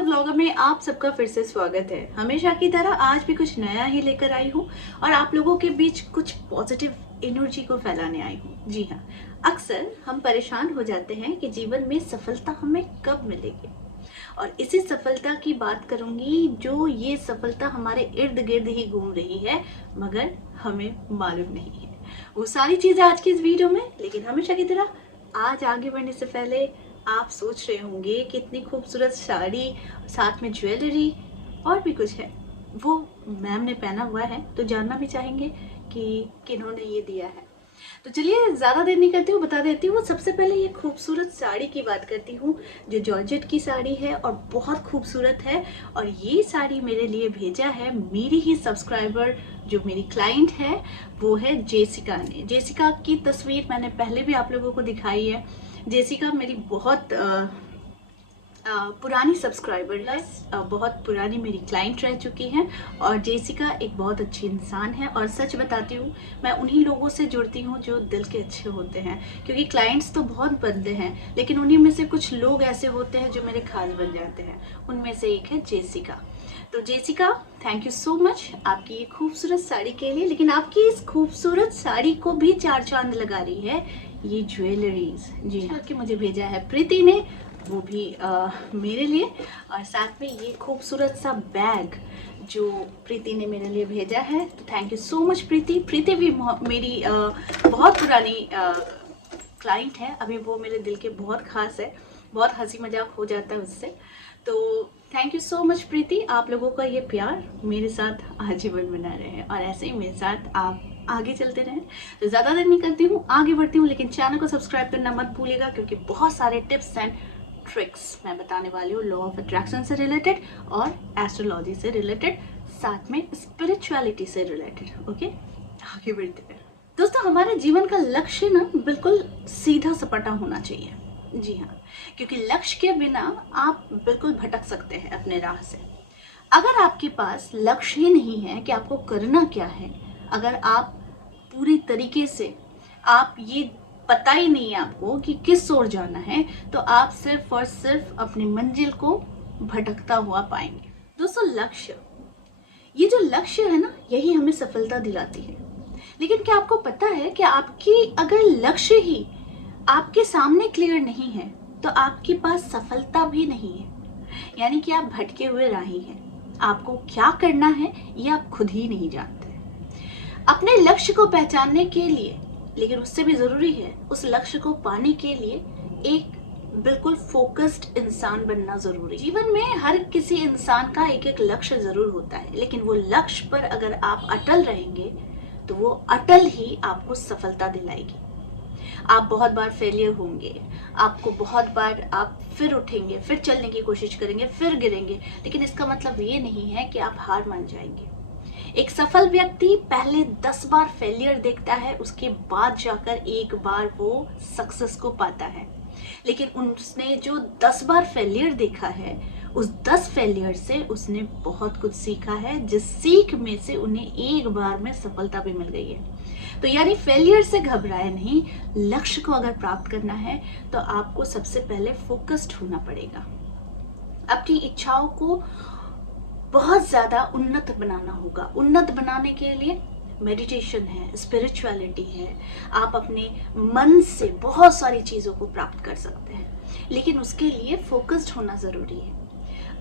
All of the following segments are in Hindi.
व्लॉगर में आप सबका फिर से स्वागत है। हमेशा की तरह आज भी कुछ नया ही लेकर आई हूँ और आप लोगों के बीच कुछ पॉजिटिव एनर्जी को फैलाने आई हूँ। जी हाँ, अक्सर हम परेशान हो जाते हैं कि जीवन में सफलता हमें कब मिलेगी, और इसी सफलता की बात करूंगी जो ये सफलता हमारे इर्द गिर्द ही घूम रही है मगर हमें मालूम नहीं है। वो सारी चीजें आज की इस वीडियो में। लेकिन हमेशा की तरह आज आगे बढ़ने से पहले आप सोच रहे होंगे कि इतनी खूबसूरत साड़ी, साथ में ज्वेलरी और भी कुछ है, वो मैम ने पहना हुआ है, तो जानना भी चाहेंगे कि किन्होंने ये दिया है। तो चलिए ज़्यादा देर नहीं करती हूँ, बता देती हूँ। सबसे पहले ये खूबसूरत साड़ी की बात करती हूँ जो जॉर्जेट की साड़ी है और बहुत खूबसूरत है। और ये साड़ी मेरे लिए भेजा है मेरी ही सब्सक्राइबर, जो मेरी क्लाइंट है, वो है जेसिका ने। जेसिका की तस्वीर मैंने पहले भी आप लोगों को दिखाई है। जेसिका मेरी बहुत पुरानी सब्सक्राइबर है, बहुत पुरानी मेरी क्लाइंट रह चुकी हैं। और जेसिका एक बहुत अच्छी इंसान है और सच बताती हूँ, मैं उन्हीं लोगों से जुड़ती हूँ जो दिल के अच्छे होते हैं, क्योंकि क्लाइंट्स तो बहुत बनते हैं लेकिन उन्हीं में से कुछ लोग ऐसे होते हैं जो मेरे खास बन जाते हैं। उनमें से एक है जेसिका। तो Jessica, thank you so much आपकी ये खूबसूरत साड़ी के लिए। लेकिन आपकी इस खूबसूरत साड़ी को भी चार चांद लगा रही है ये ज्वेलरीज। जी हाँ, कि मुझे भेजा है प्रीति ने, वो भी मेरे लिए। और साथ में ये खूबसूरत सा बैग जो प्रीति ने मेरे लिए भेजा है। तो थैंक यू सो मच प्रीति। प्रीति भी मेरी बहुत पुरानी क्लाइंट है, अभी वो मेरे दिल के बहुत खास है, बहुत हंसी मजाक हो जाता है उससे। तो थैंक यू सो मच प्रीति, आप लोगों का ये प्यार मेरे साथ आजीवन बना रहे हैं और ऐसे ही मेरे साथ आप आगे चलते रहें। तो ज़्यादा देर नहीं करती हूँ, आगे बढ़ती हूँ। लेकिन चैनल को सब्सक्राइब करना मत भूलिएगा, क्योंकि बहुत सारे टिप्स एंड ट्रिक्स मैं बताने वाली हूँ, लॉ ऑफ अट्रैक्शन से रिलेटेड और एस्ट्रोलॉजी से रिलेटेड, साथ में स्पिरिचुअलिटी से रिलेटेड। ओके, आगे बढ़ते हैं। दोस्तों, हमारे जीवन का लक्ष्य ना बिल्कुल सीधा सपाटा होना चाहिए। जी हाँ, क्योंकि लक्ष्य के बिना आप बिल्कुल भटक सकते हैं अपने राह से। अगर आपके पास लक्ष्य ही नहीं है कि आपको करना क्या है, अगर आप पूरी तरीके से आप ये पता ही नहीं है आपको कि किस ओर जाना है, तो आप सिर्फ और सिर्फ अपनी मंजिल को भटकता हुआ पाएंगे। दोस्तों, लक्ष्य, ये जो लक्ष्य है ना, यही हमें सफलता दिलाती है। लेकिन क्या आपको पता है कि आपकी अगर लक्ष्य ही आपके सामने क्लियर नहीं है तो आपके पास सफलता भी नहीं है, यानी कि आप भटके हुए राही हैं। आपको क्या करना है ये आप खुद ही नहीं जानते। अपने लक्ष्य को पहचानने के लिए, लेकिन उससे भी जरूरी है उस लक्ष्य को पाने के लिए एक बिल्कुल फोकस्ड इंसान बनना जरूरी। जीवन में हर किसी इंसान का एक एक लक्ष्य जरूर होता है, लेकिन वो लक्ष्य पर अगर आप अटल रहेंगे तो वो अटल ही आपको सफलता दिलाएगी। आप बहुत बार फेलियर होंगे, आपको बहुत बार आप फिर उठेंगे, फिर चलने की कोशिश करेंगे, फिर गिरेंगे, लेकिन इसका मतलब ये नहीं है कि आप हार मान जाएंगे। एक सफल व्यक्ति पहले 10 बार फेलियर देखता है, उसके बाद जाकर एक बार वो सक्सेस को पाता है। लेकिन उसने जो 10 बार फेलियर देखा है, उस 10 फेलियर से उसने बहुत कुछ सीखा है, जिस सीख में से उन्हें एक बार में सफलता भी मिल गई है। तो यानी फेलियर से घबराए नहीं। लक्ष्य को अगर प्राप्त करना है तो आपको सबसे पहले फोकस्ड होना पड़ेगा। अपनी इच्छाओं को बहुत ज्यादा उन्नत बनाना होगा। उन्नत बनाने के लिए मेडिटेशन है, स्पिरिचुअलिटी है, आप अपने मन से बहुत सारी चीजों को प्राप्त कर सकते हैं, लेकिन उसके लिए फोकस्ड होना जरूरी है।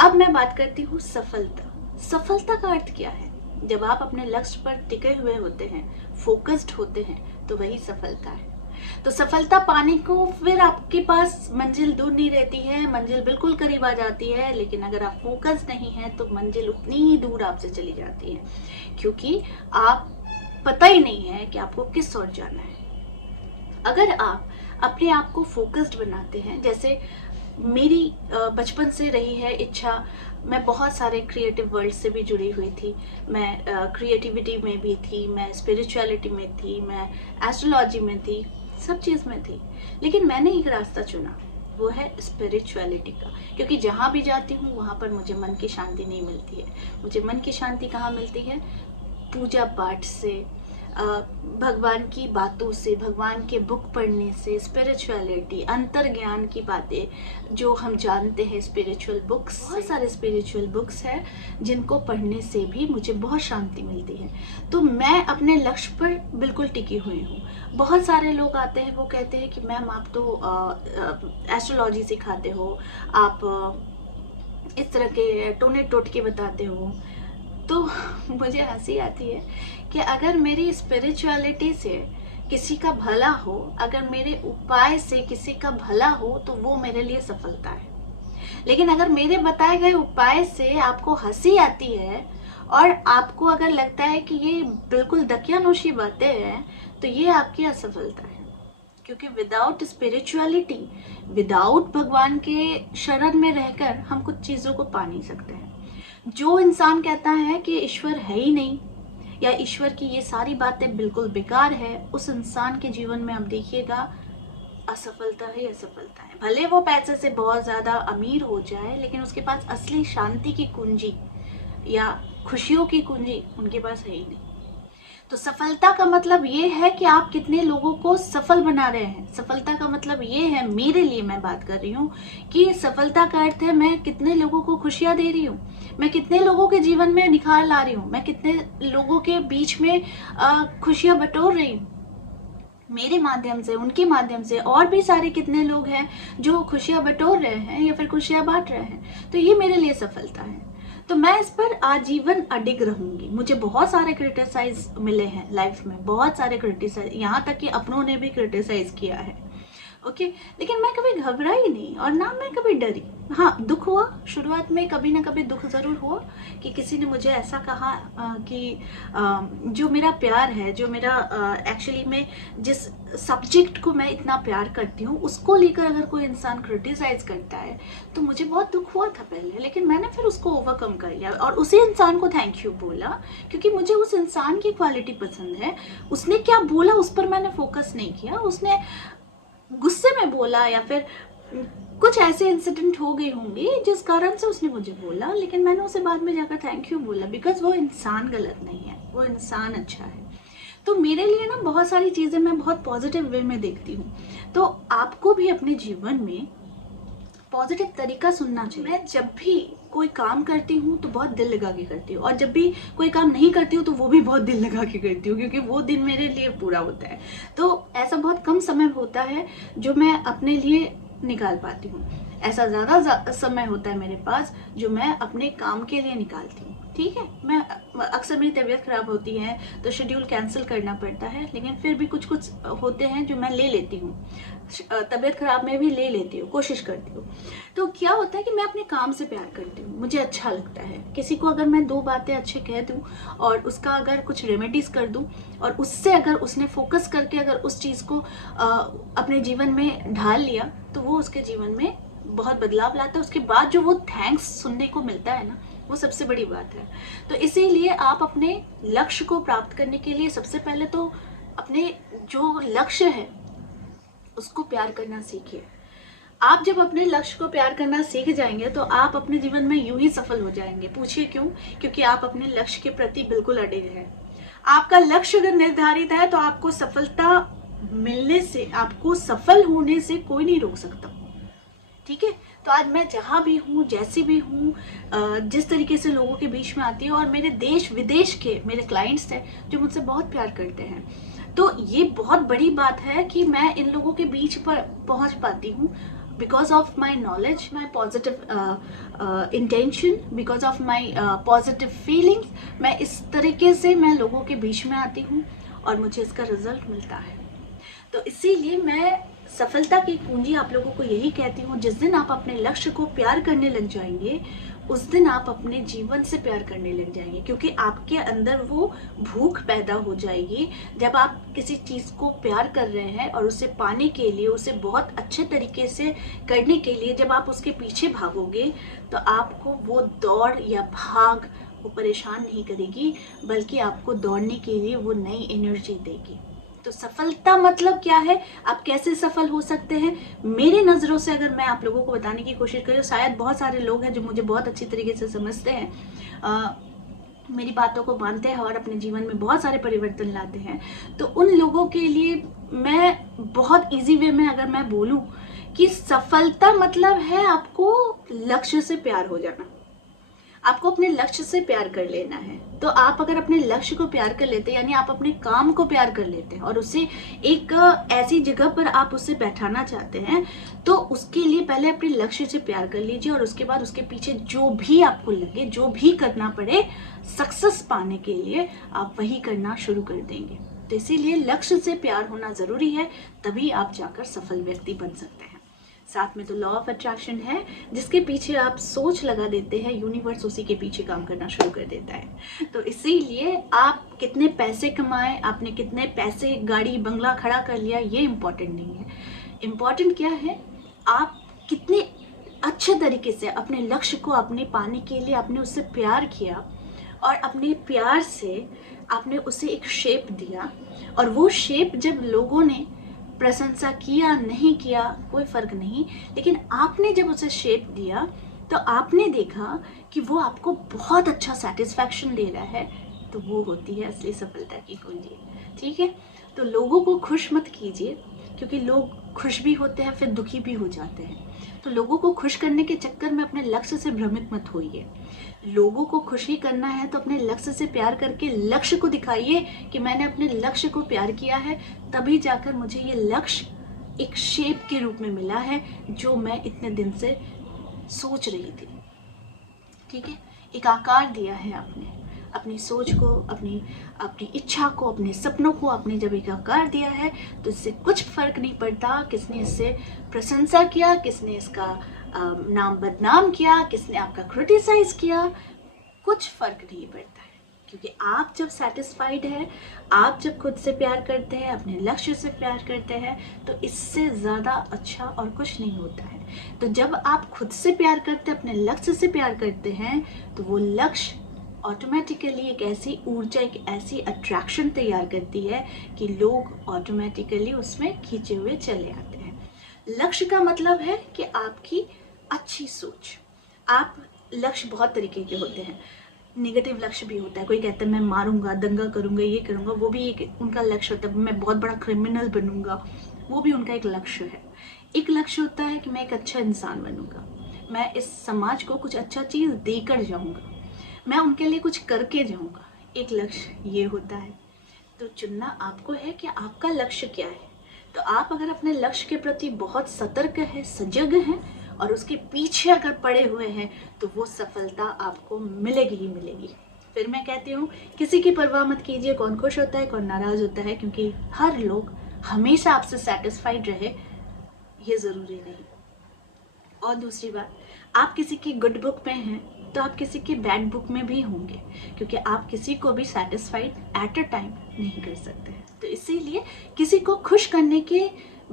अब मैं बात करती हूँ सफलता। सफलता का अर्थ क्या है? जब आप अपने लक्ष्य पर टिके हुए होते हैं, फोकस्ड होते हैं, तो वही सफलता है। तो सफलता पाने को फिर आपके पास मंजिल दूर नहीं रहती है, मंजिल बिल्कुल करीब आ जाती है। लेकिन अगर आप फोकस नहीं है तो मंजिल उतनी ही दूर आपसे चली जाती है, क्योंकि आप पता ही नहीं है कि आपको किस ओर जाना है। अगर आप अपने आप को फोकस्ड बनाते हैं, जैसे मेरी बचपन से रही है इच्छा, मैं बहुत सारे क्रिएटिव वर्ल्ड से भी जुड़ी हुई थी। मैं क्रिएटिविटी में भी थी, मैं स्पिरिचुअलिटी में थी, मैं एस्ट्रोलॉजी में थी, सब चीज़ में थी। लेकिन मैंने एक रास्ता चुना, वो है स्पिरिचुअलिटी का, क्योंकि जहाँ भी जाती हूँ वहाँ पर मुझे मन की शांति नहीं मिलती है। मुझे मन की शांति कहाँ मिलती है? पूजा पाठ से, भगवान की बातों से, भगवान के बुक पढ़ने से, स्पिरिचुअलिटी, अंतर्ज्ञान की बातें जो हम जानते हैं स्पिरिचुअल बुक्स, बहुत सारे स्पिरिचुअल बुक्स हैं जिनको पढ़ने से भी मुझे बहुत शांति मिलती है। तो मैं अपने लक्ष्य पर बिल्कुल टिकी हुई हूँ। बहुत सारे लोग आते हैं, वो कहते हैं कि मैम आप तो एस्ट्रोलॉजी सिखाते हो, आप इस तरह के टोने टोटके बताते हो। तो मुझे हंसी आती है कि अगर मेरी स्पिरिचुअलिटी से किसी का भला हो, अगर मेरे उपाय से किसी का भला हो, तो वो मेरे लिए सफलता है। लेकिन अगर मेरे बताए गए उपाय से आपको हंसी आती है और आपको अगर लगता है कि ये बिल्कुल दकियानूशी बातें हैं, तो ये आपकी असफलता है। क्योंकि विदाउट स्पिरिचुअलिटी, विदाउट भगवान के शरण में रहकर हम कुछ चीज़ों को पा नहीं सकते हैं। जो इंसान कहता है कि ईश्वर है ही नहीं या ईश्वर की ये सारी बातें बिल्कुल बेकार है, उस इंसान के जीवन में आप देखिएगा असफलता ही असफलता है। भले वो पैसे से बहुत ज़्यादा अमीर हो जाए, लेकिन उसके पास असली शांति की कुंजी या खुशियों की कुंजी उनके पास है ही नहीं। तो सफलता का मतलब ये है कि आप कितने लोगों को सफल बना रहे हैं। सफलता का मतलब ये है, मेरे लिए मैं बात कर रही हूँ, कि सफलता का अर्थ है मैं कितने लोगों को खुशियाँ दे रही हूँ, मैं कितने लोगों के जीवन में निखार ला रही हूँ, मैं कितने लोगों के बीच में खुशियाँ बटोर रही हूँ मेरे माध्यम से, उनके माध्यम से। और भी सारे कितने लोग हैं जो खुशियाँ बटोर रहे हैं या फिर खुशियाँ बांट रहे हैं। तो ये मेरे लिए सफलता है। तो मैं इस पर आजीवन अडिग रहूंगी। मुझे बहुत सारे क्रिटिसाइज मिले हैं लाइफ में, बहुत सारे क्रिटिसाइज, यहाँ तक कि अपनों ने भी क्रिटिसाइज किया है। ओके, लेकिन मैं कभी घबराई नहीं और ना मैं कभी डरी। हाँ, दुख हुआ शुरुआत में, कभी ना कभी दुख ज़रूर हुआ कि किसी ने मुझे ऐसा कहा कि जो मेरा प्यार है, जो मेरा एक्चुअली में जिस सब्जेक्ट को मैं इतना प्यार करती हूँ, उसको लेकर अगर कोई इंसान क्रिटिसाइज करता है तो मुझे बहुत दुख हुआ था पहले। लेकिन मैंने फिर उसको ओवरकम कर लिया और उसी इंसान को थैंक यू बोला, क्योंकि मुझे उस इंसान की क्वालिटी पसंद है। उसने क्या बोला उस पर मैंने फोकस नहीं किया। उसने गुस्से में बोला या फिर कुछ ऐसे इंसिडेंट हो गए होंगे जिस कारण से उसने मुझे बोला, लेकिन मैंने उसे बाद में जाकर थैंक यू बोला, बिकॉज वो इंसान गलत नहीं है, वो इंसान अच्छा है। तो मेरे लिए ना बहुत सारी चीज़ें मैं बहुत पॉजिटिव वे में देखती हूँ। तो आपको भी अपने जीवन में पॉजिटिव तरीका सुनना चाहिए। मैं जब भी कोई काम करती हूँ तो बहुत दिल लगा के करती हूँ, और जब भी कोई काम नहीं करती हूँ तो वो भी बहुत दिल लगा के करती हूँ, क्योंकि वो दिन मेरे लिए पूरा होता है। तो ऐसा बहुत कम समय होता है जो मैं अपने लिए निकाल पाती हूँ। ऐसा ज़्यादा समय होता है मेरे पास जो मैं अपने काम के लिए निकालती हूँ। ठीक है, मैं अक्सर मेरी तबीयत ख़राब होती है तो शेड्यूल कैंसिल करना पड़ता है, लेकिन फिर भी कुछ कुछ होते हैं जो मैं ले लेती हूँ। तबीयत ख़राब में भी ले लेती हूँ, कोशिश करती हूँ। तो क्या होता है कि मैं अपने काम से प्यार करती हूँ, मुझे अच्छा लगता है। किसी को अगर मैं 2 बातें अच्छे कह दूँ और उसका अगर कुछ रेमेडीज़ कर दूँ और उससे अगर उसने फोकस करके अगर उस चीज़ को अपने जीवन में ढाल लिया, तो वो उसके जीवन में बहुत बदलाव लाता है। उसके बाद जो वो थैंक्स सुनने को मिलता है ना, वो सबसे बड़ी बात है। तो इसीलिए आप अपने लक्ष्य को प्राप्त करने के लिए सबसे पहले तो अपने जो लक्ष्य है उसको प्यार करना सीखिए। आप जब अपने लक्ष्य को प्यार करना सीख जाएंगे तो आप अपने जीवन में यूं ही सफल हो जाएंगे। पूछिए क्यों? क्योंकि आप अपने लक्ष्य के प्रति बिल्कुल अडिग हैं। आपका लक्ष्य अगर निर्धारित है तो आपको सफलता मिलने से, आपको सफल होने से कोई नहीं रोक सकता। ठीक है, तो आज मैं जहाँ भी हूँ, जैसी भी हूँ, जिस तरीके से लोगों के बीच में आती हूँ, और मेरे देश विदेश के मेरे क्लाइंट्स हैं जो मुझसे बहुत प्यार करते हैं, तो ये बहुत बड़ी बात है कि मैं इन लोगों के बीच पर पहुँच पाती हूँ because of my knowledge, my positive intention, because of my positive feelings. मैं इस तरीके से मैं लोगों के बीच में आती हूँ और मुझे इसका रिजल्ट मिलता है। तो इसीलिए मैं सफलता की कुंजी आप लोगों को यही कहती हूँ, जिस दिन आप अपने लक्ष्य को प्यार करने लग जाएंगे उस दिन आप अपने जीवन से प्यार करने लग जाएंगे, क्योंकि आपके अंदर वो भूख पैदा हो जाएगी। जब आप किसी चीज़ को प्यार कर रहे हैं और उसे पाने के लिए, उसे बहुत अच्छे तरीके से करने के लिए जब आप उसके पीछे भागोगे, तो आपको वो दौड़ या भाग वो परेशान नहीं करेगी, बल्कि आपको दौड़ने के लिए वो नई एनर्जी देगी। तो सफलता मतलब क्या है, आप कैसे सफल हो सकते हैं, मेरी नज़रों से अगर मैं आप लोगों को बताने की कोशिश करूँ, शायद बहुत सारे लोग हैं जो मुझे बहुत अच्छी तरीके से समझते हैं। मेरी बातों को मानते हैं और अपने जीवन में बहुत सारे परिवर्तन लाते हैं, तो उन लोगों के लिए मैं बहुत इजी वे में अगर मैं बोलूं कि सफलता मतलब है आपको लक्ष्य से प्यार हो जाना, आपको अपने लक्ष्य से प्यार कर लेना है। तो आप अगर अपने लक्ष्य को प्यार कर लेते हैं, यानी आप अपने काम को प्यार कर लेते हैं और उसे एक ऐसी जगह पर आप उसे बैठाना चाहते हैं, तो उसके लिए पहले अपने लक्ष्य से प्यार कर लीजिए और उसके बाद उसके पीछे जो भी आपको लगे, जो भी करना पड़े सक्सेस पाने के लिए, आप वही करना शुरू कर देंगे। तो इसीलिए लक्ष्य से प्यार होना ज़रूरी है, तभी आप जाकर सफल व्यक्ति बन सकते हैं। साथ में तो लॉ ऑफ अट्रैक्शन है, जिसके पीछे आप सोच लगा देते हैं, यूनिवर्स उसी के पीछे काम करना शुरू कर देता है। तो इसीलिए आप कितने पैसे कमाएं, आपने कितने पैसे, गाड़ी बंगला खड़ा कर लिया, ये इम्पोर्टेंट नहीं है। इम्पोर्टेंट क्या है, आप कितने अच्छे तरीके से अपने लक्ष्य को अपने पाने के लिए आपने उससे प्यार किया और अपने प्यार से आपने उसे एक शेप दिया, और वो शेप जब लोगों ने प्रशंसा किया नहीं किया कोई फर्क नहीं, लेकिन आपने जब उसे शेप दिया तो आपने देखा कि वो आपको बहुत अच्छा सेटिस्फैक्शन दे रहा है, तो वो होती है असली सफलता की कुंजी। ठीक है, तो लोगों को खुश मत कीजिए, क्योंकि लोग खुश भी होते हैं फिर दुखी भी हो जाते हैं। तो लोगों को खुश करने के चक्कर में अपने लक्ष्य से भ्रमित मत होइए। लोगों को खुशी करना है तो अपने लक्ष्य से प्यार करके लक्ष्य को दिखाइए कि मैंने अपने लक्ष्य को प्यार किया है, तभी जाकर मुझे ये लक्ष्य एक शेप के रूप में मिला है जो मैं इतने दिन से सोच रही थी। ठीक है, एक आकार दिया है आपने, अपनी सोच को, अपनी इच्छा को, अपने सपनों को आपने जब एक आकार दिया है, तो इससे कुछ फर्क नहीं पड़ता किसने इससे प्रशंसा किया, किसने इसका नाम बदनाम किया, किसने आपका क्रिटिसाइज किया, कुछ फर्क नहीं पड़ता है। क्योंकि आप जब सेटिस्फाइड है, आप जब खुद से प्यार करते हैं, अपने लक्ष्य से प्यार करते हैं, तो इससे ज़्यादा अच्छा और कुछ नहीं होता है। तो जब आप खुद से प्यार करते हैं, अपने लक्ष्य से प्यार करते हैं, तो वो लक्ष्य ऑटोमेटिकली एक ऐसी ऊर्जा, एक ऐसी अट्रैक्शन तैयार करती है कि लोग ऑटोमेटिकली उसमें खींचे हुए चले आते हैं। लक्ष्य का मतलब है कि आपकी अच्छी सोच। आप लक्ष्य बहुत तरीके के होते हैं, नेगेटिव लक्ष्य भी होता है। कोई कहता है मैं मारूंगा, दंगा करूंगा, ये करूंगा, वो भी एक उनका लक्ष्य होता है। मैं बहुत बड़ा क्रिमिनल बनूंगा, वो भी उनका एक लक्ष्य है। एक लक्ष्य होता है कि मैं एक अच्छा इंसान बनूंगा, मैं इस समाज को कुछ अच्छा चीज़ देकर जाऊंगा, मैं उनके लिए कुछ करके जाऊंगा। एक लक्ष्य ये होता है। तो चुनना आपको है कि आपका लक्ष्य क्या है। तो आप अगर अपने लक्ष्य के प्रति बहुत सतर्क है, सजग हैं और उसके पीछे अगर पड़े हुए हैं, तो वो सफलता आपको मिलेगी ही मिलेगी। फिर मैं कहती हूँ, किसी की परवाह मत कीजिए कौन खुश होता है कौन नाराज होता है, क्योंकि हर लोग हमेशा आपसे सेटिस्फाइड रहे ये ज़रूरी नहीं। और दूसरी बात, आप किसी की गुड बुक में हैं तो आप किसी की बैड बुक में भी होंगे, क्योंकि आप किसी को भी सेटिस्फाइड एट अ टाइम नहीं कर सकते। तो इसीलिए किसी को खुश करने के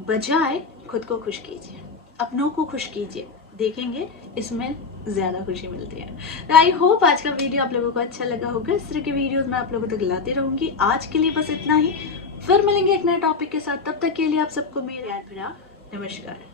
बजाय खुद को खुश कीजिए, अपनों को खुश कीजिए, देखेंगे इसमें ज़्यादा खुशी मिलती है। तो आई होप आज का वीडियो आप लोगों को अच्छा लगा होगा। इस तरह के वीडियोस मैं आप लोगों तक लाती रहूँगी। आज के लिए बस इतना ही, फिर मिलेंगे एक नए टॉपिक के साथ। तब तक के लिए आप सबको मेरे प्यार भरा नमस्कार।